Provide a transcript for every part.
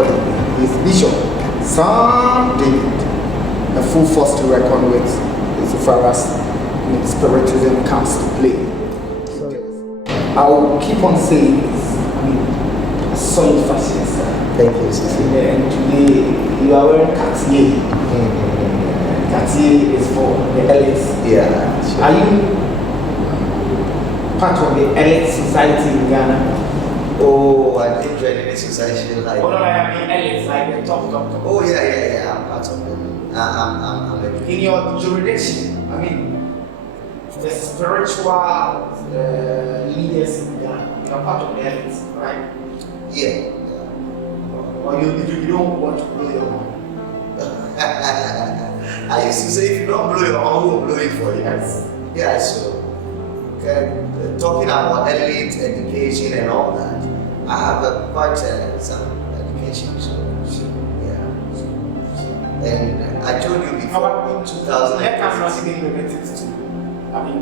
accordingly. He's Bishop Sam David, a full force to reckon with insofar as spiritism comes to play. I'll keep on saying this. I saw you fashion, sir. Thank you, sister. And today you are wearing Cartier. Cartier is for the elites. Yeah. Sure. Are you part of the elite society in Ghana? Oh, I didn't join any society like. Oh no, I mean elites, like the top. Oh yeah. I'm part of them. I'm in your jurisdiction. I mean, the spiritual leaders in Ghana. You are part of the elites, right? Yeah. Or you don't want to blow your horn? I used to say if you don't blow your horn, who will blow it for you? Yes. Yeah, so talking about elite education and all that, I have quite some education, so yeah. And I told you before in 2000. Let us not even limit it to,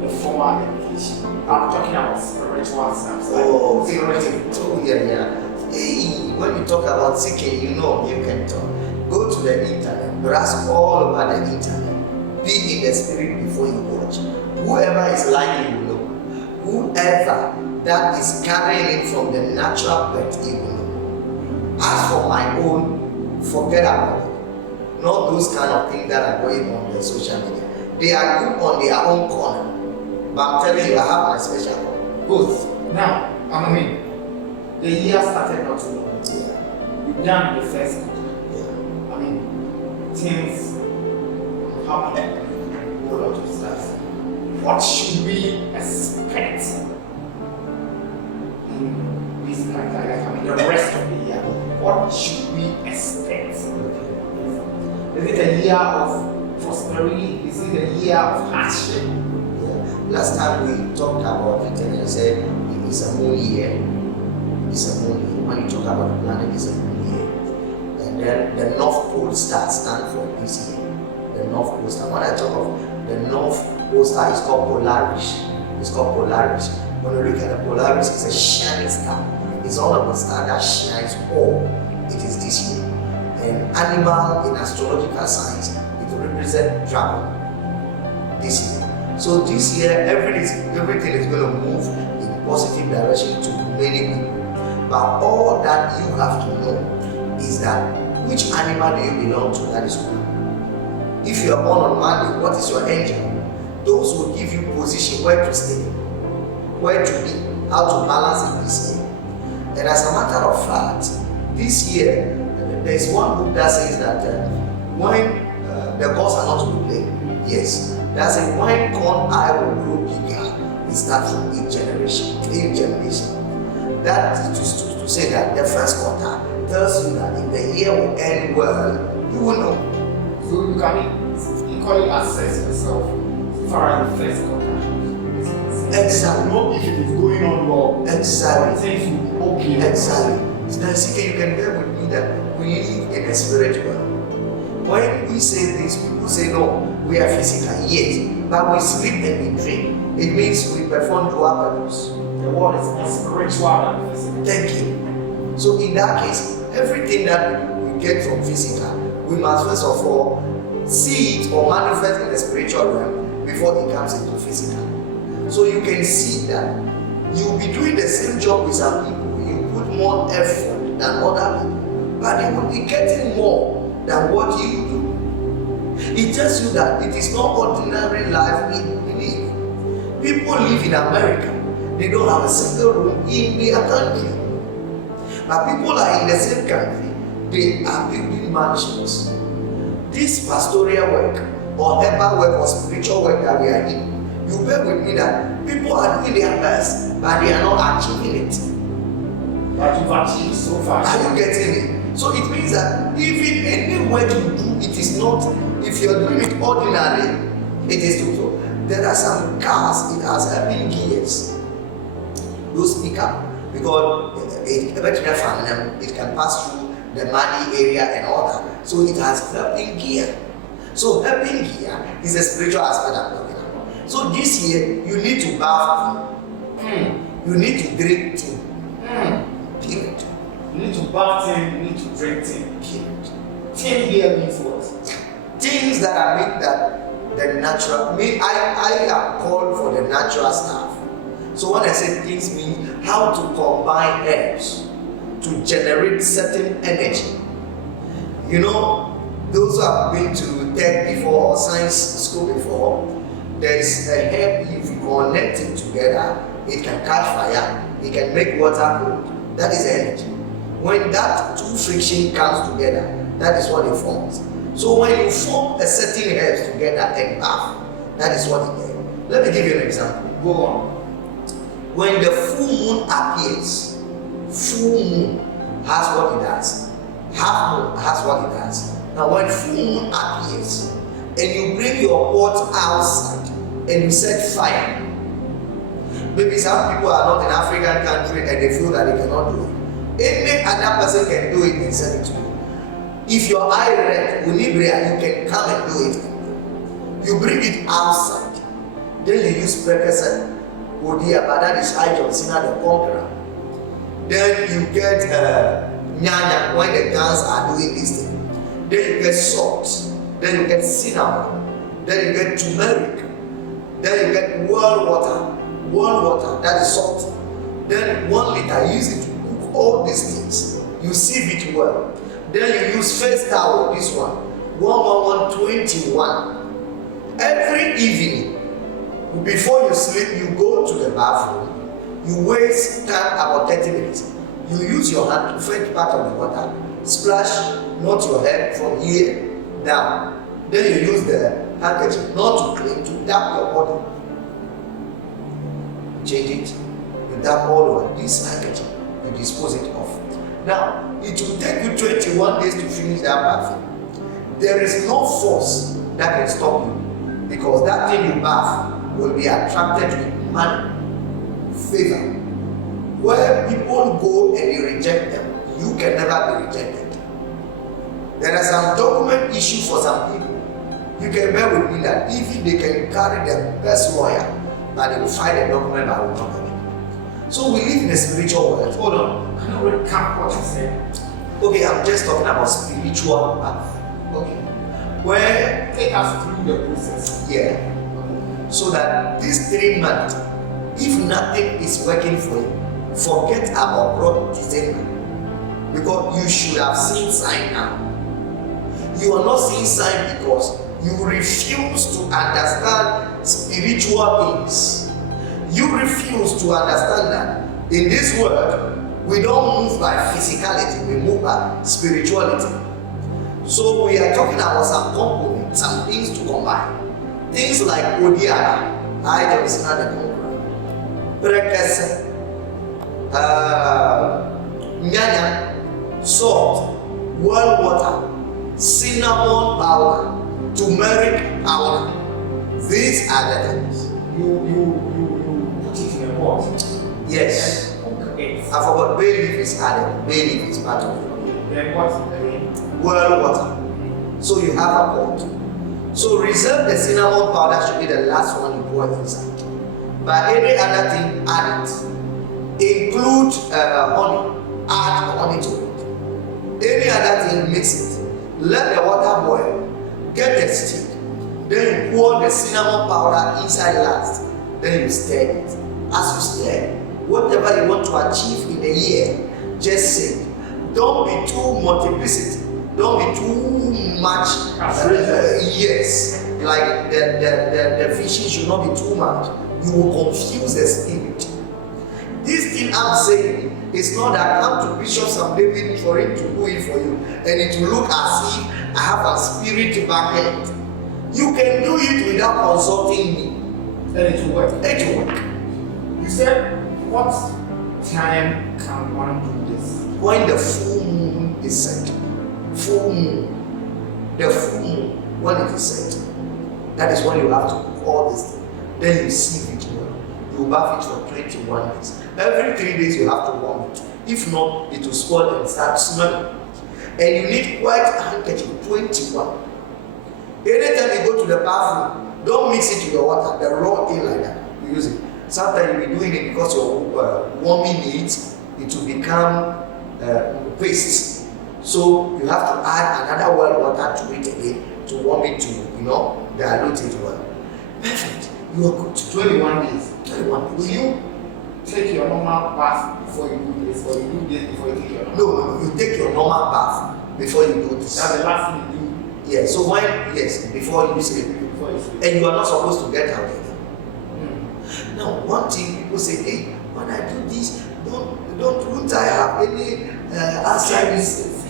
the formal education. I'm talking about spiritual stuff. Oh, yeah. Hey, when you talk about CK, you can talk. Go to the internet, browse all over the internet. Be in the spirit before you watch. Whoever is lying, you know. Whoever that is carrying it from the natural birth, you know. As for my own, forget about it. Not those kind of things that are going on the social media. They are good on their own corner. But I'm telling you, I have my special corner. Both. Now, the year started not too long. We've done the first quarter. Things happen, a whole lot of stuff. What should we expect in this the rest of the year? What should we expect? Is it a year of prosperity? Is it a year of hardship? Yeah. Last time we talked about it and I said it's a moon year. It's a moon year. When you talk about the planet, it's a moon year. And then the North Pole star stands for this year. The North Pole star. When I talk of the North Pole star, it's called Polaris. It's called Polaris. When you look at the Polaris, it's a shining star. It's all of a star that shines all. It is this year. And animal in astrological science, it will represent dragon this year. So this year, everything is going to move in positive direction to many people. But all that you have to know is that which animal do you belong to? That is one. If you are born on Monday, what is your angel? Those will give you position where to stay, where to be, how to balance it this year. And as a matter of fact, this year, there is one book that says that when the gods are not to be played, yes, that's a when corn eye will grow bigger, it starts from each generation. That is to say that the first quarter tells you that if the year will end well, you will know. So you can equally assess yourself far as the first quarter. Exactly. Know if it is going on well. Exactly. Things will be okay. Exactly. So now, CK, you can bear with me that we live in a spiritual. When we say this, people say no, we are physical, yes, but we sleep and we dream. It means we perform dual purpose. The world is more spiritual than physical. Thank you. So in that case, everything that we get from physical, we must first of all see it or manifest in the spiritual realm before it comes into physical. So you can see that you'll be doing the same job with some people. You put more effort than other people, but they will be getting more than what you do. It tells you that it is not ordinary life we live. People live in America. They don't have a single room in their country. But people are in the same country. They are building mansions. This pastoral work or herbal work or spiritual work that we are in, you bear with me that people are doing their best, but they are not achieving it. But you've achieved so far. Are you getting it? So it means that even any work you do, it is not, if you are doing it ordinarily, it is too. So there are some cars, it has helping gears. Those pick up because it can pass through the muddy area and all that. So it has helping gear. So helping gear is a spiritual aspect I'm talking about. So this year, you need to bath. You need to drink too. Period. You need to bath in, you need to drink tin. Tin here means what? Things that are made that the natural. I am called for the natural stuff. So when I say things, mean how to combine herbs to generate certain energy. You know, those who have been to tech before or science school before, there is a herb, if you connect it together, it can catch fire, it can make water cold. That is energy. When that two friction comes together, that is what it forms. So when you form a certain herbs together and bath, that is what it is. Let me give you an example. Go on. When the full moon appears, full moon has what it does. Half moon has what it does. Now when full moon appears and you bring your pot outside and you set fire, maybe some people are not in African country and they feel that they cannot do it. Any other person can do it and send it to you. If your eye red, unibria, you can come and do it. You bring it outside. Then you use percussion. Odia, but that is high Johnson the conqueror. Then you get nyanya when the guns are doing this thing. Then you get salt. Then you get cinnamon. Then you get turmeric. Then you get warm water. Warm water, that is salt. Then 1 liter, use it to cook all these things. You sieve it well. Then you use first towel, this one. 11121. Every evening, before you sleep, you go to the bathroom. You waste time about 30 minutes. You use your hand to fetch part of the water, splash, not your head from here down. Then you use the handkerchief, not to clean, to tap your body. Change it. You tap all over this handkerchief. You dispose it off. Now, it will take you 21 days to finish that bathing. There is no force that can stop you, because that thing you bath will be attracted with money, favor. Where people go and you reject them, you can never be rejected. There are some document issues for some people. You can bear with me that even they can carry the best lawyer, but they will find a document that will not come in. So we live in a spiritual world. Hold on. Can you recap what you said? Okay, I'm just talking about spiritual path. Okay. Where Take us through the process. yeah. So that these 3 months, if nothing is working for you, forget about broad December. Because you should have seen sign now. You are not seeing sign because you refuse to understand spiritual things. You refuse to understand that in this world, we don't move by physicality, we move by spirituality. So we are talking about some components, some things to combine. Things like Odiara, I Johnson the conqueror, Prekes, nyanya, salt, well water, cinnamon powder, turmeric powder. These are the things. You put it in a pot. Yes. Okay. I forgot, bay leaf is added. Bay leaf is part of it. Then what again? Well water. So you have a pot. So reserve the cinnamon powder should be the last one you pour inside. But any other thing, add it. Include honey. Add honey to it. Any other thing, mix it. Let the water boil. Get the stick. Then you pour the cinnamon powder inside last. Then you stir it. As you stir, whatever you want to achieve in a year, just say. Don't be too multiplicity. Don't be too much. Yes, like the vision should not be too much. You will confuse the spirit. This thing I'm saying is not that come to Bishop Saam David for him to do it for you, and it will look as if I have a spirit back end. You can do it without consulting me. Then it will work. It will work. You said, what time can one do this? When the full moon is set. Full moon. The full moon, when it is set, that is when you have to cook all this thing. Then you sieve it well. You bath it for 21 days. Every 3 days you have to warm it. If not, it will spoil and start smelling. And you need white handkerchief, 21. Anytime you go to the bathroom, don't mix it with the water, the raw thing like that. You use it. Sometimes you'll be doing it because you're warming it, it will become paste. So you have to add another well water to it again to warm it to, dilute it well. Perfect. You are good. 21 days. 21 Will days. you take your normal bath before you do this, or you do this before you take your normal No, you take your normal bath before you do this. That's the last thing you do. Yeah, so before you sleep. Before you sleep. And you are not supposed to get out again. Now, one thing people say, hey, when I do this, won't I have any outside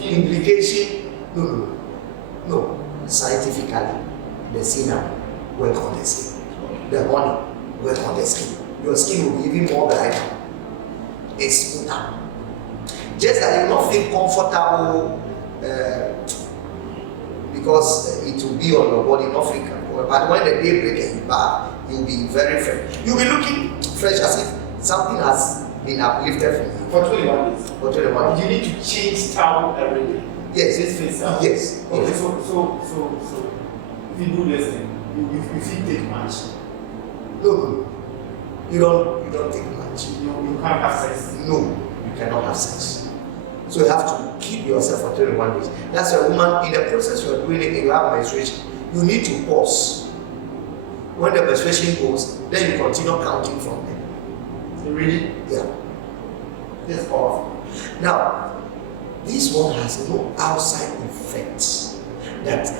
implication? No. Scientifically, the sinner work on the skin. The honey work on the skin. Your skin will be even more brighter. It's smoother. Just that you will not feel comfortable because it will be on your body, not feel comfortable. But when the day breaks and you bath, you'll be very fresh. You'll be looking fresh as if something has been uplifted from you. For 21 days. For 21 days. You need to change towel every day. Yes. This face out. Yes. Okay, Yes. so if you do this thing, you feel take much. No. You don't take much. You can't have sex. No, you cannot have sex. So you have to keep yourself for 21 days. That's why, woman, in the process you are doing it and you have menstruation, you need to pause. When the menstruation goes, then you continue counting from there. Really? Yeah. This is powerful. Now, this one has no outside effects that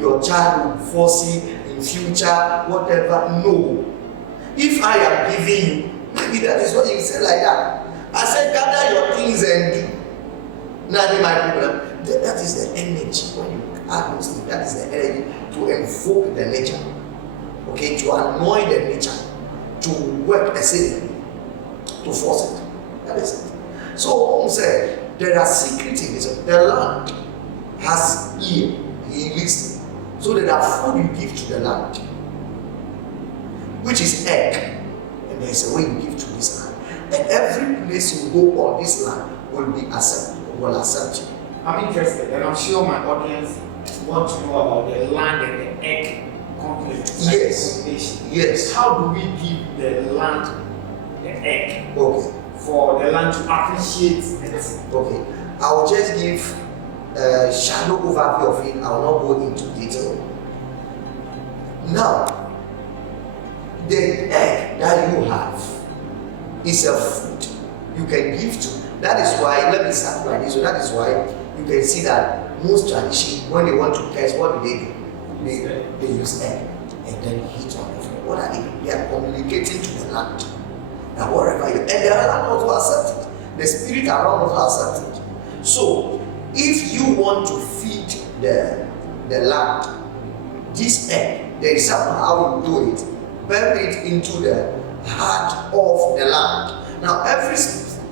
your child will foresee in future, whatever. No. If I am giving you, maybe that is what you say like that. I said, gather your things and do. Now, my problem, that is the energy. When you add those things, that is the energy to invoke the nature. Okay, to annoy the nature, to work exceedingly, to force it. That is it. So, Mom said, there are secret things. The land has ear, he listens. So there are food you give to the land, which is egg. And there is a way you give to this land. And every place you go on this land will accept you. I'm interested, and I'm sure my audience want to know about the land and the egg conflict. Yes. Yes. How do we give the land the egg? Okay. For the land to appreciate it. Okay. I'll just give a shadow overview of it. I will not go into detail. Now, the egg that you have is a food you can give to. That is why, let me start like this. So that is why you can see that most tradition, when they want to test, what do? They use egg and then heat on the food. What are they doing? They are communicating to the land. Now wherever you, and the land also accept it. The spirit around also accept it. So if you want to feed the land, this egg, there is somehow how you do it, bury it into the heart of the land. Now every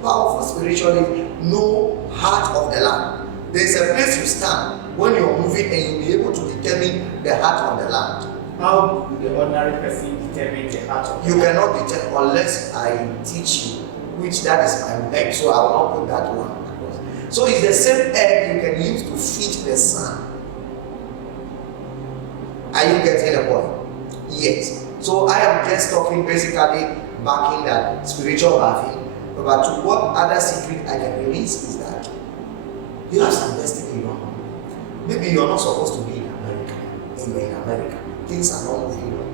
powerful spirituality know heart of the land. There is a place you stand when you are moving and you'll be able to determine the heart of the land. How do the ordinary person determine the heart of the land? You cannot determine unless I teach you, which that is my egg, so I will not put that one. So it's the same egg you can use to feed the sun. Are you getting the point? Yes. So I am just talking basically backing that spiritual backing. But to what other secret I can release is that you have some destiny you don't know. Maybe you're not supposed to be in America. And you're in America. Things are not moving well.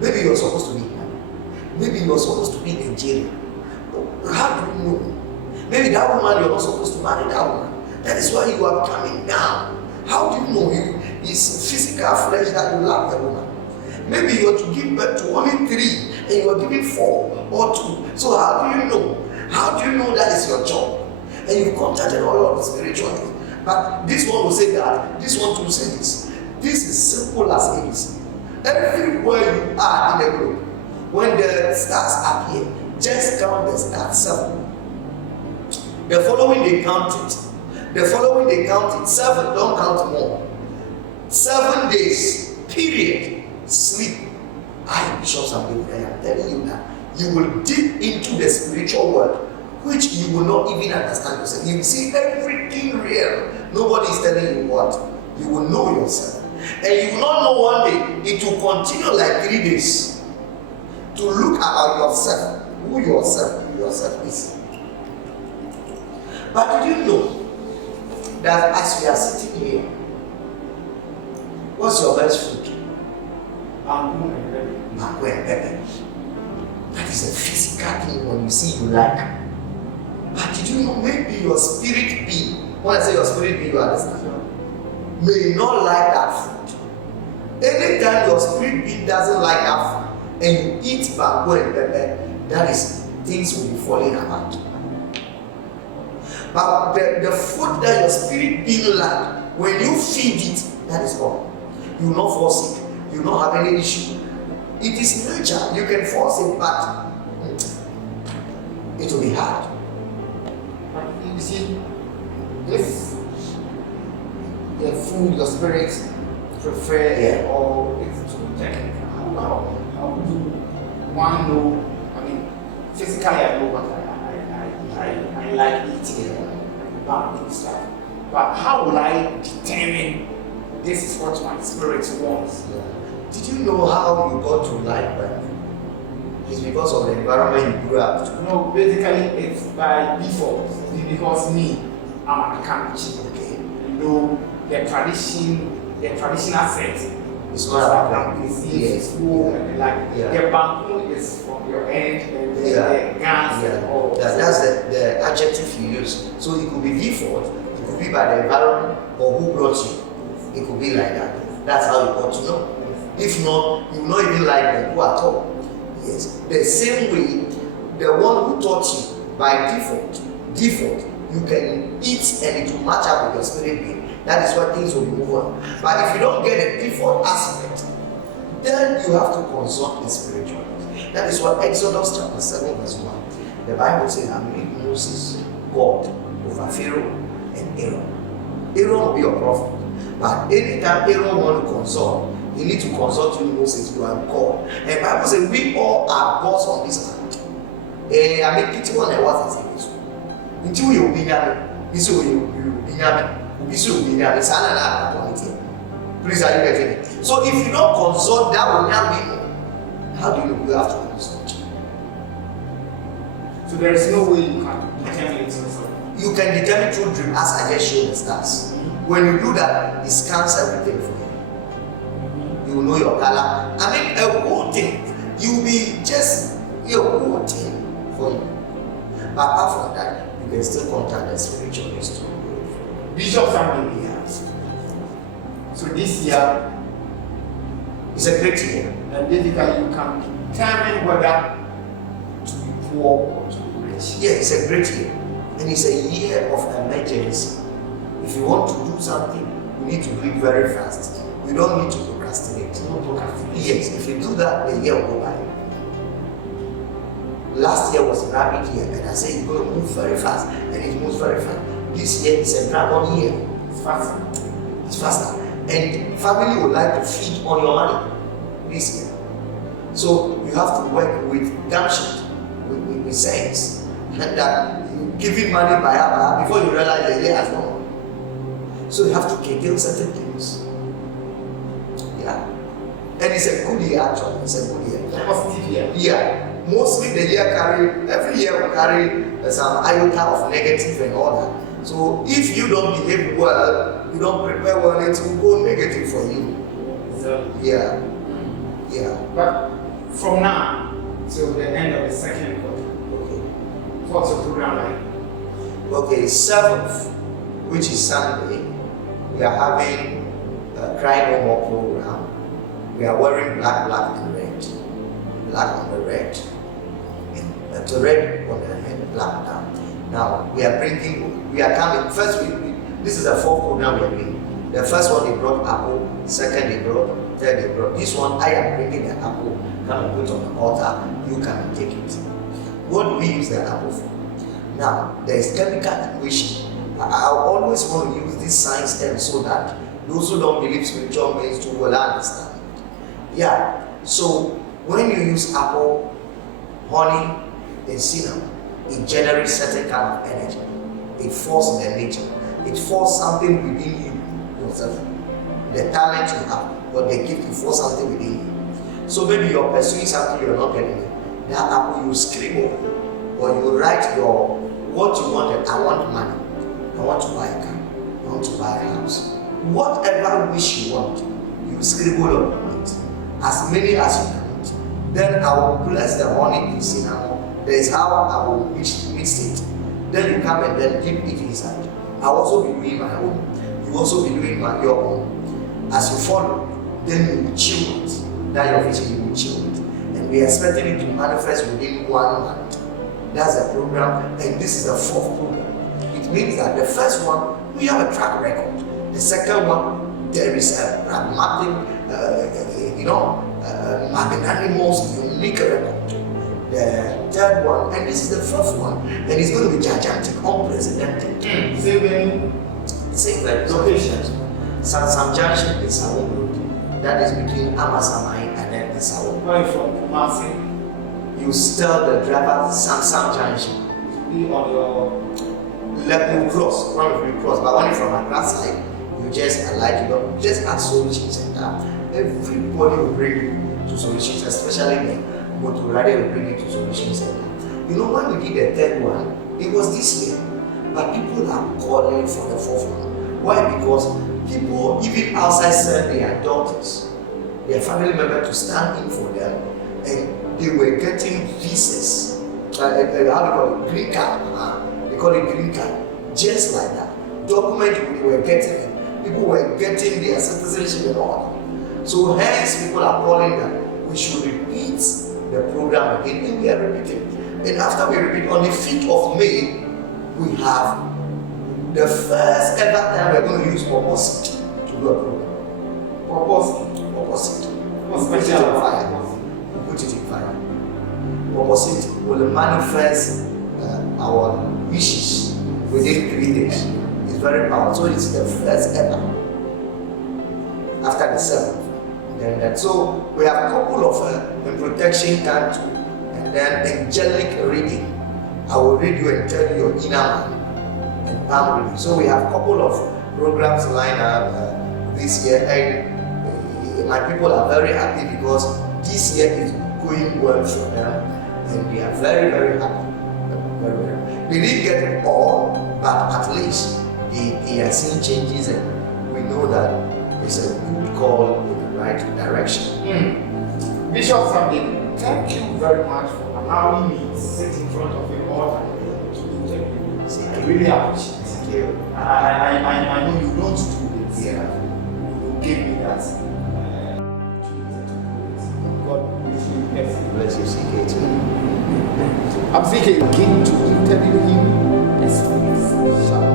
Maybe you're supposed to be in America. Maybe you're supposed to be in Nigeria. How do you know? Maybe that woman, you're not supposed to marry that woman. That is why you are coming down. How do you know? It's physical flesh that you love the woman. Maybe you are to give birth to only 3 and you are giving 4 or 2. So how do you know? How do you know that is your job? And you've contacted all of the spiritual things. But this one will say that, this one will say this. This is simple as ABC. Everywhere you are in the group, when the stars appear, just count the stars 7. The following they count it. The following they count it. 7, don't count more. 7 days, period. Sleep. I, Bishop Saam David, I am telling you that you will dip into the spiritual world, which you will not even understand yourself. You will see everything real. Nobody is telling you what. You will know yourself. And you will not know one day. It will continue like 3 days to look at yourself, who yourself is. But did you know that as we are sitting here, what's your best food? Mango and pepper. That is a physical thing when you see you like. But did you know maybe your spirit being, when I say your spirit being, you understand, may not like that food. Anytime your spirit being doesn't like that food and you eat mango and pepper, that is, things will be falling apart. But the food that your spirit being like, when you feed it, that is all. You will not fall sick. You will not have any issue. It is nature. You can force it, but it will be hard. But you see, if the food your spirit prefer or it's too technical, how do one know? I mean, physically I know what I like eating and stuff. But how will I determine this is what my spirit wants? Did you know how you got to like that? It's because of the environment you grew up to. No, basically it's by default. It's because me, I'm an Akanchi. Okay. You know, the traditional set. It's not about like school and like the bamboo is from your end and the guns and all. That's the adjective you use. So it could be default, it could be by the environment or who brought you. It could be like that. That's how you got to know. If not, you will not even like them who at all. Yes. The same way, the one who taught you by default, you can eat and it will match up with your spirit being. That is what things will move on. But if you don't get a default aspect, then you have to consult the spiritual. That is what Exodus chapter 7 verse 1. The Bible says, I made Moses God over Pharaoh and Aaron. Aaron will be your prophet. But anytime Aaron wants to consult, he needs to consult you, Moses, you are God. And the Bible says, we all are gods on this land. I mean, it's one that was this. Until you be there, this will be there. This will be there. Please, are you getting it? So if you don't consult, that will not be. How do you know? You have to consult. So there is no way you can determine it yourself. You can determine through dream, as I just showed the stars. When you do that, it scans everything for you. You will know your color. I mean, a whole thing. You will be just a whole thing for you. But apart from that, you can still contact the spiritualist. Bishop Saam David. So this year is a great year. And basically you can determine whether to be poor or to be rich. Yeah, it's a great year. And it's a year of emergency. If you want to do something, you need to do it very fast. You don't need to procrastinate. No procrastination. Yes, if you do that, the year will go by. Last year was a rabbit year, and I said it's going to move very fast, and it moves very fast. This year is a dragon year. It's faster. It's faster. And family would like to feed on your money this year. So you have to work with gumption, with sense. And that giving money by hour before you realize the year has gone. So you have to curtail certain things. Yeah. And it's a good year actually. It's a good year. It's a positive year. Yeah. Mostly the year every year will carry some iota of negative and all that. So if you don't behave well, you don't prepare well, it will go negative for you. So, yeah. Yeah. But from now till the end of the second quarter, Okay. what's your program like? Okay, 7th, which is Sunday, we are having a Cry No More program. We are wearing black, and red. Black on the red. And the red on the head, black down. Now, we are coming. First, this is the 4th program we are doing. The first one they brought apple, second they brought, third they brought. This one, I am bringing the apple, come and put on the altar, you come and take it. What do we use the apple for? Now, there is chemical equation. I always want to use this science term so that those who don't believe spiritual means to will understand. Yeah, so when you use apple, honey, and cinnamon, it generates certain kind of energy. It forces the nature. It forces something within you yourself. The talent you have, or the gift, you force something within you. So maybe you're pursuing something you're not getting it. That apple you scribble, or you write what you wanted. I want money. I want to buy a car. I want to buy a house. Whatever wish you want, you scribble on it. As many as you can. Then I will bless the honey in cinnamon. That is how I will mix it. Then you come and then dip it inside. I will also be doing my own. You also be doing your own. As you follow, then you chew it. That your vision, you will chew it. And we are expecting it to manifest within 1 month. That's the program, and this is the 4th program. It means that the first one, we have a track record. The second one, there is a pragmatic, magnanimous, unique record. The third one, and this is the 4th one, and it's going to be gigantic, unprecedented. Same locations. Some junction is Sawo Road. That is between Amasamai and then the Sawo. Where from Kumasi? You tell the driver Sam junction. Be on your left, you cross, but when you're from Accra side, you just alight, just at Solution Center. Everybody will bring you to Solution Center, especially the Motorade will bring you to Solution Center. When we did the 3rd one, it was this year, but people are calling for the 4th one. Why? Because people, even outside, send their daughters, their family members to stand in for them, and they were getting visas. How do you call it? Green card. They call it green card. Just like that. Document they were getting. People were getting their citizenship and all. So hence people are calling that we should repeat the program again, and we are repeating. And after we repeat, on the 5th of May, we have the first ever time we're going to use Purpose to do a program. Purpose. What's special? Put it in fire. Purpose will manifest our wishes within 3 days. It's very powerful. So it's the first ever. After the 7th. And so we have a couple of protection time too, and then angelic reading. I will read you and tell you your inner man and palm reading. So we have a couple of programs lined up this year, and my people are very happy because this year is going well for them, and we are very, very happy. They didn't get it all, but at least they are seeing changes, and we know that it's a good call in the right direction. Bishop Saam David, thank you very much for allowing me to sit in front of you all time to interview. I really appreciate it. I know you don't do this. Yeah. You gave me that. God bless you. Bless you, CK too. I'm thinking again to interview him next week.